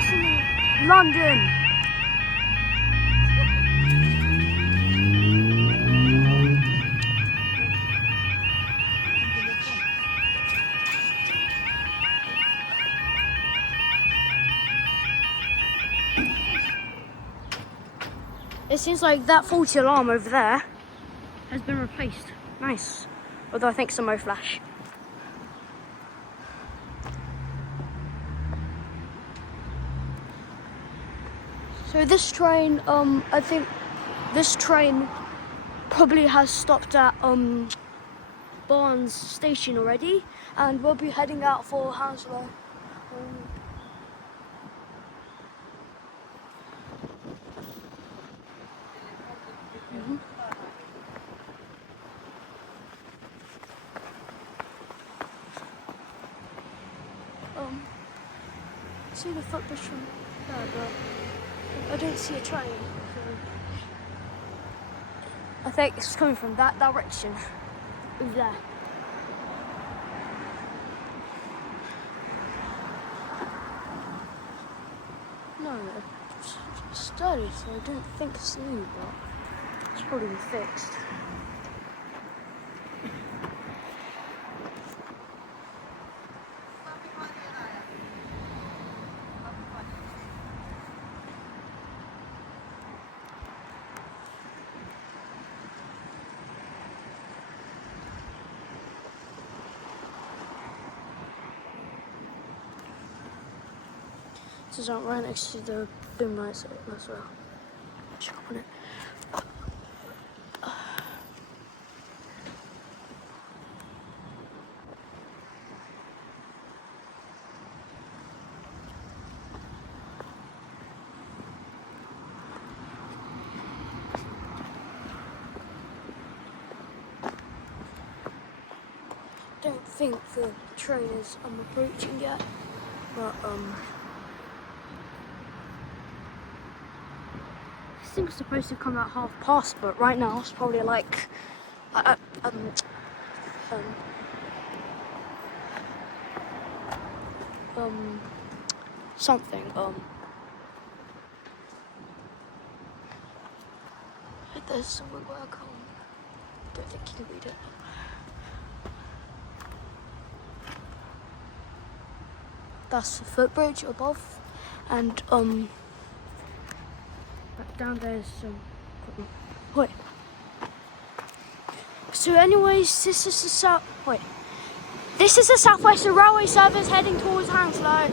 crossing London. It seems like that faulty alarm over there has been replaced. Nice. Although I think it's a Moflash. So this train, I think this train probably has stopped at Barnes station already, and we'll be heading out for Hounslow. See the footbridge from there, but I don't see a train. So I think it's coming from that direction, over there. No, it's sturdy, so I don't think it's new, but it's probably been fixed. This is right next to the boom lights as well. Check up on it. Don't think the train is approaching yet, but I think it's supposed to come out past, but right now it's probably like something there's some work on. Don't think you can read it. That's the footbridge above, and down there's some wait. So anyways, this is the South Western Railway service heading towards Hounslow.